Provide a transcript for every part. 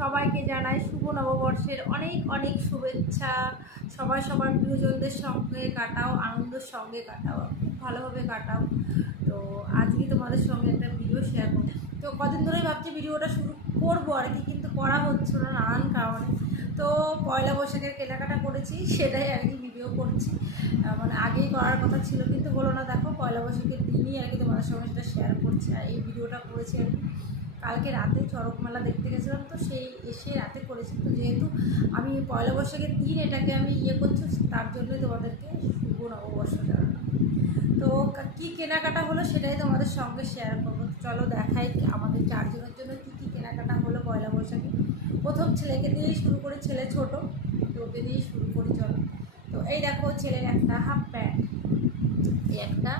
সবাইকে জানাই শুভ নববর্ষের অনেক অনেক শুভেচ্ছা। সবাই সবার প্রিয়জনদের সঙ্গে কাটাও, আনন্দের সঙ্গে কাটাও, ভালোভাবে কাটাও। তো আজকে তোমাদের সঙ্গে একটা ভিডিও শেয়ার করব তো কদিন ধরেই ভাবছি ভিডিওটা শুরু করব আর কি, কিন্তু করা হচ্ছে না নানান কারণে। তো পয়লা বৈশাখের কেনাকাটা করেছি, সেটাই আর কি ভিডিও করছি। মানে আগেই করার কথা ছিল, কিন্তু হলো না। দেখো, পয়লা বৈশাখের দিনই আর কি তোমাদের সঙ্গে সেটা শেয়ার করছি। আর এই ভিডিওটা করেছি আর কি। কালকে রাতে চড়ক মেলা দেখতে গেছিলাম তো সেই এসে রাতে করেছি। তো যেহেতু আমি পয়লা বৈশাখের দিন এটাকে আমি ইয়ে করছি, তার জন্যই তোমাদেরকে শুভ নববর্ষ জানালাম। তো কা- কী কেনাকাটা হলো সেটাই তোমাদের সঙ্গে শেয়ার করব। চলো দেখাই আমাদের চারজনের জন্য কী কী কেনাকাটা হলো পয়লা বৈশাখে। প্রথম ছেলেকে দিয়েই শুরু করে, ছেলে ছোট, তো ওকে দিয়েই শুরু করি, চলো। তো এই দেখো ছেলের একটা হাফ প্যান্ট, এই একটা,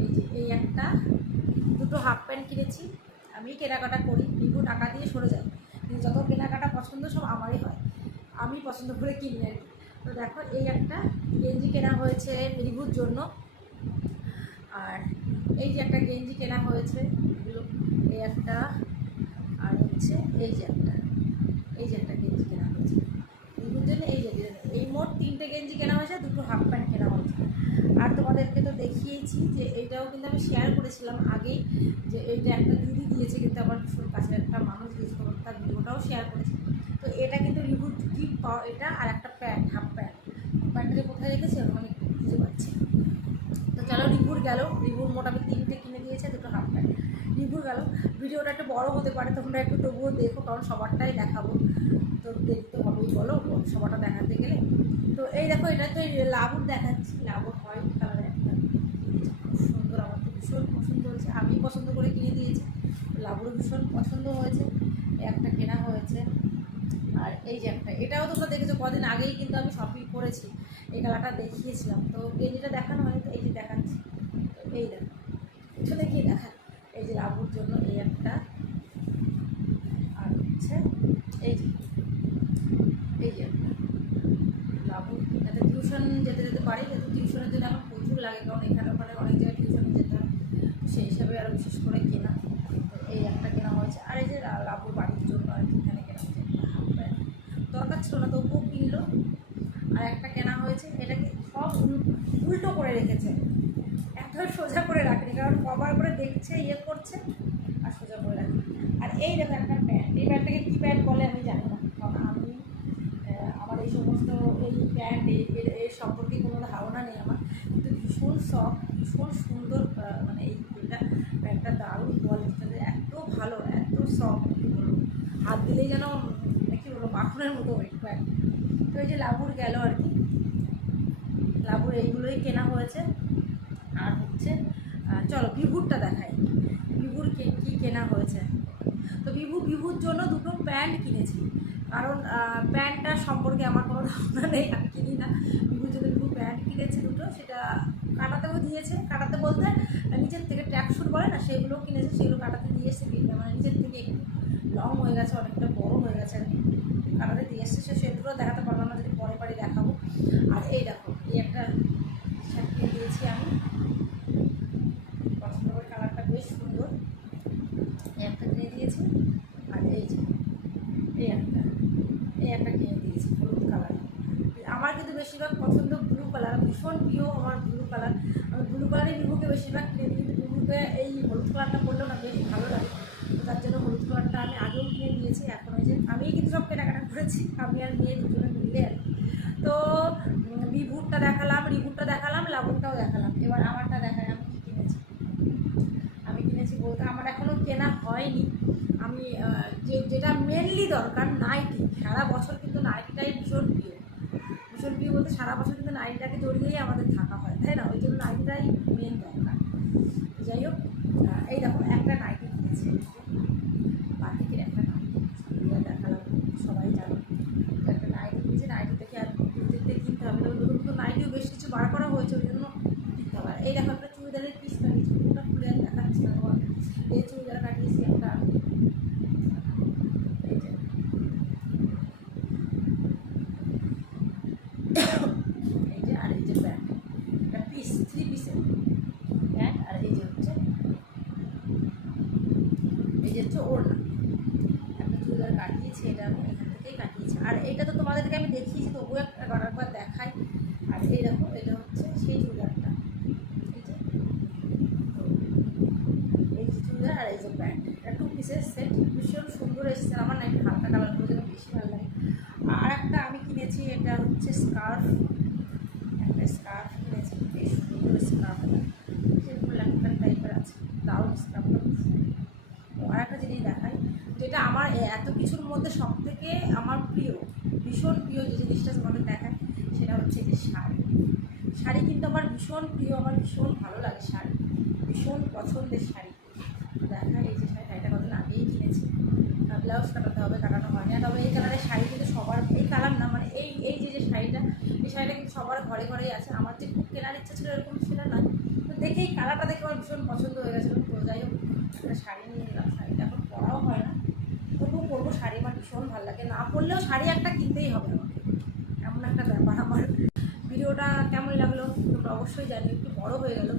এই যে এই একটা, দুটো হাফ প্যান্ট কিনেছি। আমি কেনাকাটা করি রিভু টাকা দিয়ে সরে যায়। কিন্তু যত কেনাকাটা পছন্দ সব আমারই হয়। আমি পছন্দ করে কিনি আর তো দেখো, এই একটা গেঞ্জি কেনা হয়েছে রিভুর জন্য। আর এই যে একটা গেঞ্জি কেনা হয়েছে এই একটা, আর হচ্ছে এই যে একটা, এই যে একটা গেঞ্জি কেনা হয়েছে। রিভুর জন্য এই যে, এই মোট তিনটে গেঞ্জি কেনা হয়েছে, দুটো হাফ প্যান্ট কেনা হয়েছে। আর তোমাদেরকে তো দেখিয়েছি যে এইটাও কিন্তু আমি শেয়ার করেছিলাম আগেই যে এইটা একটা দিয়েছে কিন্তু আমার ভীষণ কাছে একটা মানুষ দিয়েছে তোমার তার ভিডিওটাও শেয়ার করেছি। তো এটা কিন্তু রিভুর গিফট পাওয়া এটা আর একটা প্যান্ট হাফ প্যান্ট প্যান্টটা কোথায় রেখেছি আমি খুঁজে পাচ্ছি তো চলো রিভুর গেল রিভুর মোটামুটি তিনটে কিনে দিয়েছে, দুটো হাফ প্যান্ট রিভুর গেল, ভিডিওটা একটু বড় হতে পারে, তোমরা একটু তবুও দেখো, কারণ সবারটাই দেখাবো। তো দেখতে হবেই বলো, সবারটা দেখাতে গেলে। তো এই দেখো, এটা তো লাবুর দেখাচ্ছি লাবুর হোয়াইট কালারের একটা খুব সুন্দর আমার তো ভীষণ পছন্দ হয়েছে, আমি পছন্দ করে কিনে দিয়েছি। লাবুরও ভীষণ পছন্দ হয়েছে একটা কেনা হয়েছে। আর এই যে একটা, এটাও তোমরা দেখেছ, কদিন আগেই কিন্তু আমি শপিং করেছি। এই কালারটা দেখিয়েছিলাম, তো এই যেটা দেখানো হয় তো এই যে দেখাচ্ছি। এই দেখো, পিছনে গিয়ে দেখা এই যে লাবুর জন্য এই একটা। আর হচ্ছে এই যে এই যে একটা। যাতে টিউশন যেতে যেতে পারি যেহেতু টিউশনের জন্য এখন প্রচুর লাগে, কারণ এখানে ওখানে অনেক জায়গায় টিউশনে যেতে হয় তো সেই হিসাবে আরও বিশেষ করে কেনা। এই একটা কেনা হয়েছে। আর এই যে লা- লাবুর বাড়ির জন্য আর কি এখানে কেনা হয়েছে প্যান্ট। দরকার ছিল না, তবুও কিনলো। আর একটা কেনা হয়েছে, এটাকে সব উল্টো করে রেখেছে। এত সোজা করে রাখেনি, কারণ কভার করে দেখছে ইয়ে করছে, আর সোজা করে রাখে আর এই দেখো একটা প্যান্ট। এই প্যান্টটাকে কী প্যান্ট বলে আমি জানি না, কারণ আমি আমার এই সমস্ত এই প্যান্ট, এই এর সম্পর্কে কোনো ধারণা নেই আমার। কিন্তু ভীষণ শখ ভীষণ সুন্দর মানে এই এটা প্যান্টটা দারুণ কোয়ালিটিটা এত ভালো এত শখ কী বলব? হাত দিলেই যেন কী বলব মাখনের মতো ওই প্যান্ট। তো এই যে লাবুর গেল আর কি। লাবুর এইগুলোই কেনা হয়েছে। আর হচ্ছে চলো বিভুরটা দেখাই। বিভুর কে- কী কেনা হয়েছে? তো বিভু বিভুর জন্য দুটো প্যান্ট কিনেছি। কারণ আহ, প্যান্টটার সম্পর্কে আমার কোনো ধারণা নেই আমি কিনি না। বিভুর জন্য বিভু প্যান্ট কিনেছে দুটো সেটা কাটাতেও দিয়েছে, কাটাতে বলতে নিচের থেকে ট্র্যাকশুট বলে না, সেগুলো কিনেছে, সেগুলো কাটাতে দিয়ে এসে দিয়ে মানে নিচের থেকে একটু লং হয়ে গেছে, অনেকটা বড় হয়ে গেছে আর কি। কাটাতে দিয়ে এসছে, সে সেগুলো দেখাতে পারলাম না যদি পরে পরে দেখাবো আর এই দেখো এই একটা শার্ট কিনে দিয়েছি আমি পছন্দ করে কালারটা বেশ সুন্দর এই একটা কিনে দিয়েছি আর এই যে এই একটা এই একটা কিনে দিয়েছি হলুদ কালার আমার কিন্তু বেশিরভাগ পছন্দ ব্লু কালার ভীষণ প্রিয় আমার ব্লু কালার আমি ব্লু কালারই বিভুকে বেশিরভাগ কিনে দিই কিন্তু বিভুকে এই হলুদ কালারটা পরলেও না বেশ ভালো লাগে। তো তার জন্য হলুদ কালারটা আমি আগেও কিনে নিয়েছি, এখন ওই যে আমি কিন্তু সব কেনাকাটা করেছি। আমি আর মেয়ে দুজনে মিলে আর। তো বিভুরটা দেখালাম রিভুরটা দেখালাম লাবণটাও দেখালাম। এবার আমারটা দেখাই, আমি কী কিনেছি? আমি কিনেছি বলতে আমার এখনও কেনা হয়নি। আমি যে, যেটা মেনলি দরকার নাইটি সারা বছর কিন্তু নাইটিটাই ভীষণ বলতে সারা বছর কিন্তু নারীটাকে জড়িয়েই আমাদের থাকা হয়, তাই না? ওই জন্য নারীটাই মেন দরকার। যাই হোক এই দেখো, একটা নাইটি কিনেছি। বাতিকের একটা নাইটি দেখালাম, সবাই জানো। একটা নাইটি কিনেছি নাইটি থেকে আর দেখতে কিনতে হবে নতুন নতুন নাইটিও বেশ কিছু বার করা হয়েছে, ওই জন্য কিনতে হবে। এই দেখো চুড়িদারের পিস কাটিয়েছি পুরোটা খুলে আর দেখাচ্ছি না তোমার এই চুড়িদার কাটিয়েছি একটা এই যে এই যে আর এই যে প্যান্ট একটা পিস থ্রি পিসের প্যান্ট আর এই যে হচ্ছে এই যে হচ্ছে ওড়না একটা চুড়িদার কাট আর এটা তো তোমাদেরকে আমি দেখিয়েছি, তবুও একটা আরেকবার দেখাই। আর এই দেখো, এটা হচ্ছে সেই চুড়িদারটা। এই যে চুড়িদার আর এই যে প্যান্ট। এটা টু পিসের সেট ভীষণ সুন্দর এসেছে। আমার না একটু হালকা কালার করে যেন বেশি ভালো লাগে। আর একটা আমি কিনেছি, এটা হচ্ছে স্কার্ফ একটা স্কার্ফ কিনেছি, বেশ সুন্দর স্কার্ফ সেরকম ল্যাপটপ টাইপের আছে দারুণ স্কার্ফটা আর একটা জিনিস দেখাই, যেটা আমার এত কিছুর মধ্যে সব থেকে আমার প্রিয়, ভীষণ প্রিয় যে জিনিসটা তোমাদের দেখায়, সেটা হচ্ছে যে শাড়ি। শাড়ি কিন্তু আমার ভীষণ প্রিয়, আমার ভীষণ ভালো লাগে শাড়ি। ভীষণ পছন্দের শাড়ি। দেখায় এই যে শাড়ি শাড়িটা কতদিন আগেই কিনেছি। ব্লাউজ কাটাতে হবে, কাটানো হয়নি। আর তবে এই কালারের শাড়ি কিন্তু সবার, এই কালার না মানে এই এই যে যে শাড়িটা, এই শাড়িটা কিন্তু সবার ঘরে ঘরেই আছে। আমার যে খুব কেনার ইচ্ছা ছিল এরকম সেটা না। তো দেখেই কালারটা দেখে আমার ভীষণ পছন্দ হয়ে গেছিল তো যাই হোক, একটা শাড়ি নিয়ে নিলাম শাড়িটা এখন পরাও হয় না তবুও পরবো শাড়ি আমার ভীষণ ভালো লাগে। না পড়লেও শাড়ি একটা কিনতেই হবে আমাকে। এমন একটা ব্যাপার আমার। ভিডিওটা কেমন লাগল তোমরা অবশ্যই জানি একটু বড় হয়ে গেল।